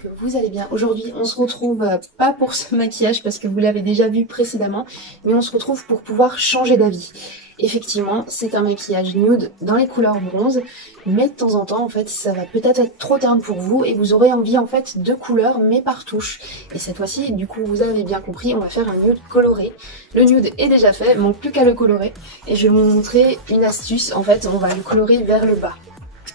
que vous allez bien. Aujourd'hui, on se retrouve pas pour ce maquillage parce que vous l'avez déjà vu précédemment, mais on se retrouve pour pouvoir changer d'avis. Effectivement, c'est un maquillage nude dans les couleurs bronze, mais de temps en temps, en fait, ça va peut-être être trop terne pour vous et vous aurez envie, en fait, de couleurs, mais par touche. Et cette fois-ci, du coup, vous avez bien compris, on va faire un nude coloré. Le nude est déjà fait, manque plus qu'à le colorer. Et je vais vous montrer une astuce, en fait, on va le colorer vers le bas.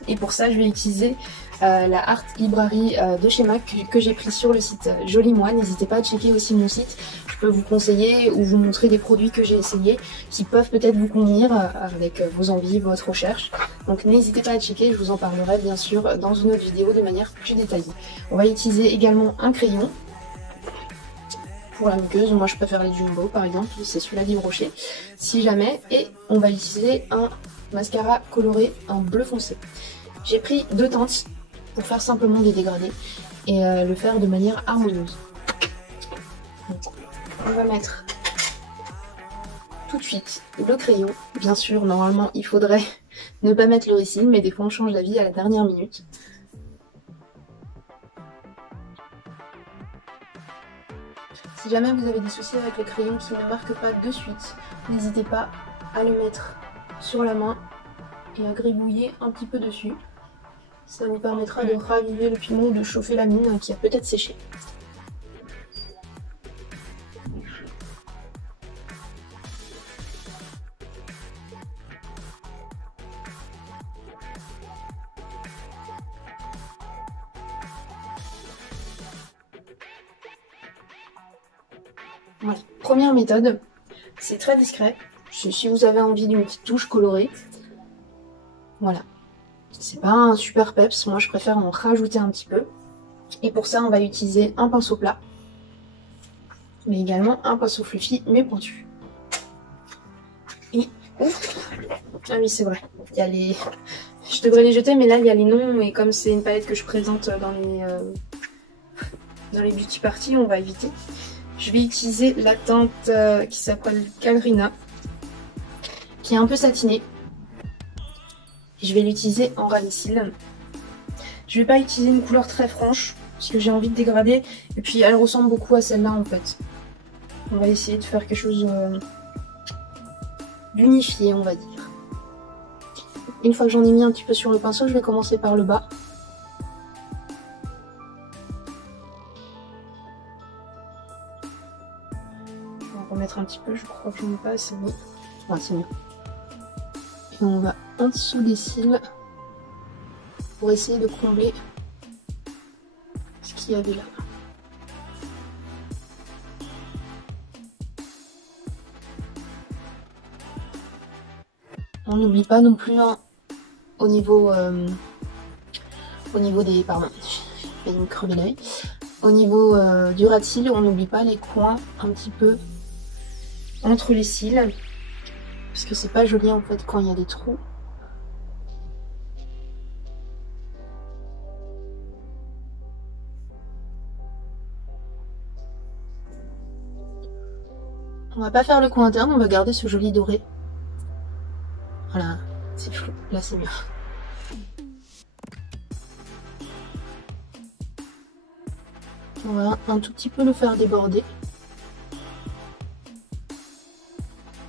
Et pour ça, je vais utiliser la Art Library de chez MAC que j'ai pris sur le site Joli Moi. N'hésitez pas à checker aussi mon site. Je peux vous conseiller ou vous montrer des produits que j'ai essayés qui peuvent peut-être vous convenir avec vos envies, votre recherche. Donc n'hésitez pas à checker, je vous en parlerai bien sûr dans une autre vidéo de manière plus détaillée. On va utiliser également un crayon pour la muqueuse. Moi je préfère les Jumbo par exemple, c'est celui-là d'Yves Rocher si jamais. Et on va utiliser un mascara coloré en bleu foncé. J'ai pris deux teintes pour faire simplement des dégradés et le faire de manière harmonieuse. Donc, on va mettre tout de suite le crayon. Bien sûr, normalement, il faudrait ne pas mettre le ricin, mais des fois on change d'avis à la dernière minute. Si jamais vous avez des soucis avec le crayon qui ne marque pas de suite, n'hésitez pas à le mettre sur la main et à gribouiller un petit peu dessus. Ça vous permettra de raviver le pigment ou de chauffer la mine qui a peut-être séché. Voilà. Première méthode, c'est très discret. Si vous avez envie d'une petite touche colorée, voilà. C'est pas un super peps, moi je préfère en rajouter un petit peu. Et pour ça, on va utiliser un pinceau plat, mais également un pinceau fluffy, mais pointu. Et ouf, ah oui c'est vrai, il y a les... Je devrais les jeter, mais là il y a les noms, et comme c'est une palette que je présente dans les beauty parties, on va éviter. Je vais utiliser la teinte qui s'appelle Calrina, qui est un peu satinée. Je vais l'utiliser en ras des cils. Je vais pas utiliser une couleur très franche parce que j'ai envie de dégrader et puis elle ressemble beaucoup à celle-là en fait. On va essayer de faire quelque chose d'unifié, on va dire. Une fois que j'en ai mis un petit peu sur le pinceau, je vais commencer par le bas. Je vais en remettre un petit peu, je crois que j'en ai pas assez mis. Ouais, c'est mieux. Et on va en dessous des cils pour essayer de combler ce qu'il y avait là. On n'oublie pas non plus hein, au niveau des... Pardon, je vais me crever l'œil. Au niveau du ras de cils, on n'oublie pas les coins un petit peu entre les cils. Parce que c'est pas joli en fait quand il y a des trous. On va pas faire le coin interne, on va garder ce joli doré. Voilà, c'est flou, là c'est mieux. On va un tout petit peu le faire déborder.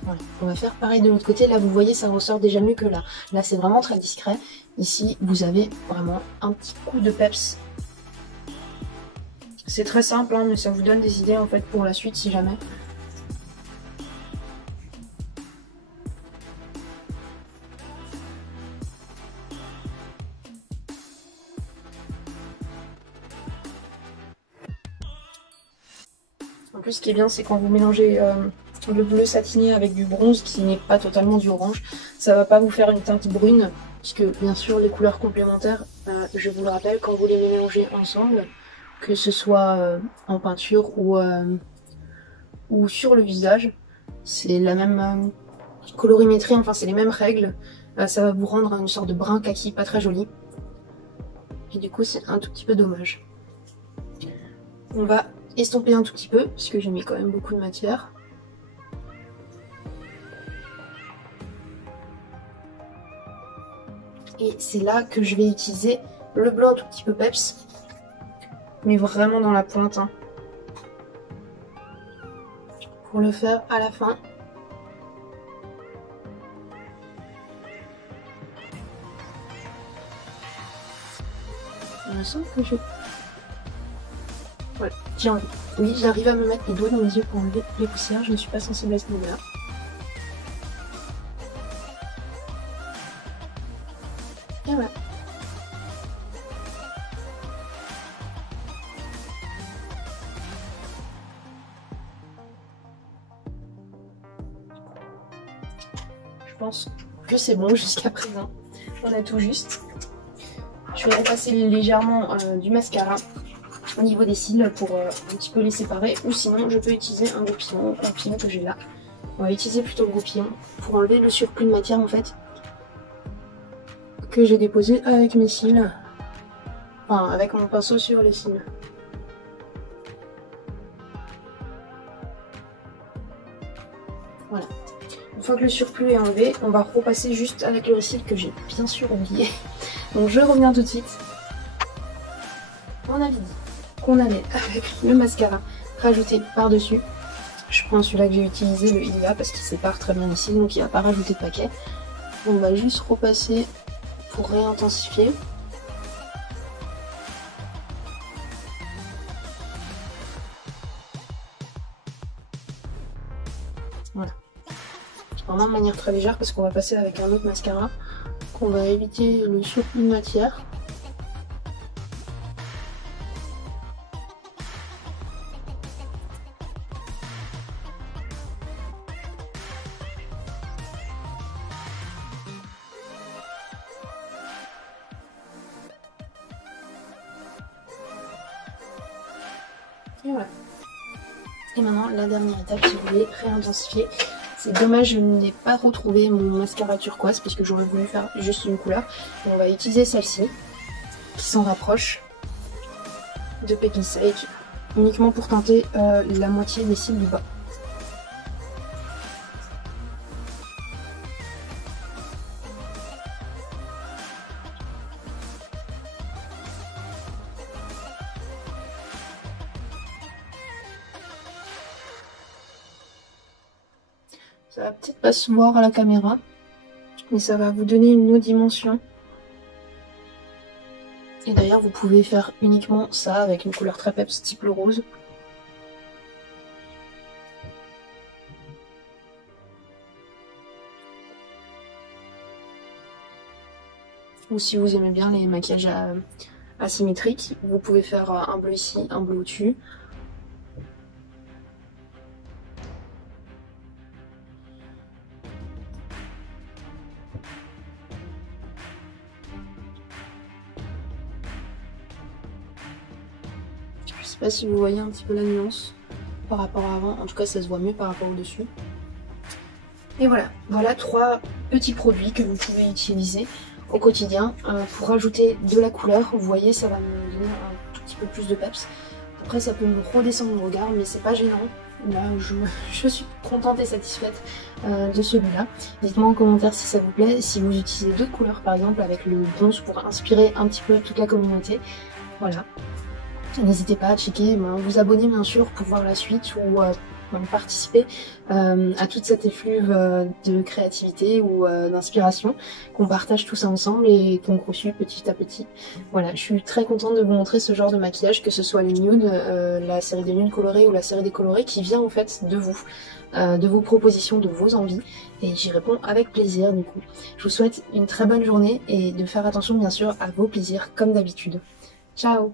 Voilà. On va faire pareil de l'autre côté. Là, vous voyez, ça ressort déjà mieux que là. Là, c'est vraiment très discret. Ici, vous avez vraiment un petit coup de peps. C'est très simple, hein, mais ça vous donne des idées en fait pour la suite si jamais. En plus, ce qui est bien, c'est quand vous mélangez le bleu satiné avec du bronze, qui n'est pas totalement du orange, ça va pas vous faire une teinte brune, puisque bien sûr, les couleurs complémentaires, je vous le rappelle, quand vous les mélangez ensemble, que ce soit en peinture ou sur le visage, c'est la même colorimétrie, enfin c'est les mêmes règles, ça va vous rendre une sorte de brun kaki pas très joli, et du coup c'est un tout petit peu dommage. On va estomper un tout petit peu, puisque j'ai mis quand même beaucoup de matière. Et c'est là que je vais utiliser le blanc un tout petit peu peps, mais vraiment dans la pointe. Hein. Pour le faire à la fin. Il me semble que je... Voilà, j'ai envie. Oui, j'arrive à me mettre les doigts dans les yeux pour enlever les poussières. Je ne suis pas sensible à ce niveau-là. Et voilà. Je pense que c'est bon jusqu'à présent. On a tout juste. Je vais repasser légèrement du mascara au niveau des cils pour un petit peu les séparer. Ou sinon, je peux utiliser un goupillon que j'ai là. On va utiliser plutôt le goupillon pour enlever le surplus de matière en fait que j'ai déposé avec mes cils. Enfin, avec mon pinceau sur les cils. Voilà. Une fois que le surplus est enlevé, on va repasser juste avec le récil que j'ai bien sûr oublié. Donc je reviens tout de suite. On avait dit qu'on allait avec le mascara rajouter par-dessus. Je prends celui-là que j'ai utilisé, le Ilia, parce qu'il sépare très bien ici, donc il n'a pas rajouté de paquet. On va juste repasser pour réintensifier. Voilà. Vraiment de manière très légère parce qu'on va passer avec un autre mascara. On va éviter le surplus de matière. Et voilà. Et maintenant, la dernière étape, si vous voulez réintensifier. C'est dommage, je n'ai pas retrouvé mon mascara turquoise puisque j'aurais voulu faire juste une couleur. Et on va utiliser celle-ci, qui s'en rapproche de Peggy Sage, uniquement pour teinter la moitié des cils du bas. Ça va peut-être pas se voir à la caméra, mais ça va vous donner une autre dimension. Et d'ailleurs, vous pouvez faire uniquement ça avec une couleur très peps type le rose. Ou si vous aimez bien les maquillages asymétriques, vous pouvez faire un bleu ici, un bleu au-dessus. Je sais pas si vous voyez un petit peu la nuance par rapport à avant, en tout cas ça se voit mieux par rapport au dessus. Et voilà, voilà 3 petits produits que vous pouvez utiliser au quotidien pour rajouter de la couleur. Vous voyez, ça va me donner un tout petit peu plus de peps. Après ça peut me redescendre le regard, mais c'est pas gênant. Là je suis contente et satisfaite de celui-là. Dites-moi en commentaire si ça vous plaît, si vous utilisez d'autres couleurs par exemple avec le bronze pour inspirer un petit peu toute la communauté. Voilà. N'hésitez pas à checker, vous abonner bien sûr pour voir la suite ou participer à toute cette effluve de créativité ou d'inspiration, qu'on partage tous ensemble et qu'on conçue petit à petit. Voilà, je suis très contente de vous montrer ce genre de maquillage, que ce soit les nudes, la série des nudes colorées ou la série des colorés, qui vient en fait de vous, de vos propositions, de vos envies, et j'y réponds avec plaisir du coup. Je vous souhaite une très bonne journée et de faire attention bien sûr à vos plaisirs comme d'habitude. Ciao!